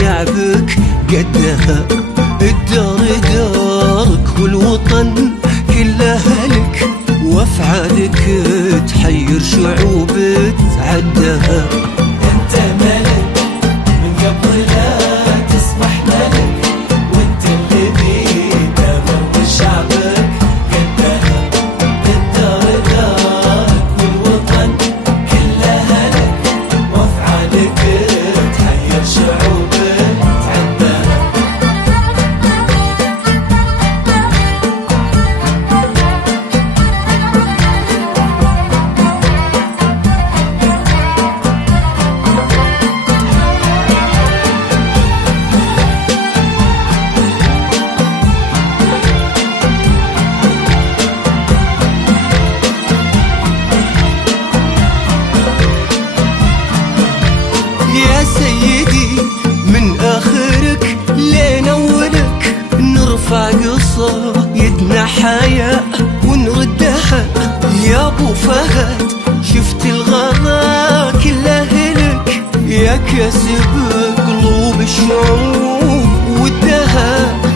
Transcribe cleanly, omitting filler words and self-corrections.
شعبك قدها. الدار دارك والوطن كله لك، وافعالك تحير شعوب تعدها. انت ملك من قبل لا تصبح ملك، وانت اللي بيده برض شعبك قدها. الدار دارك والوطن كلها لك، وافعالك تحير شعوب تعدها. يا سيدي من آخرك لين أولك، نرفع قصايدنا حياء ونردها. يا أبو فهد شفت الغلا كله لك، يا كسب قلوب الشعوب ودها.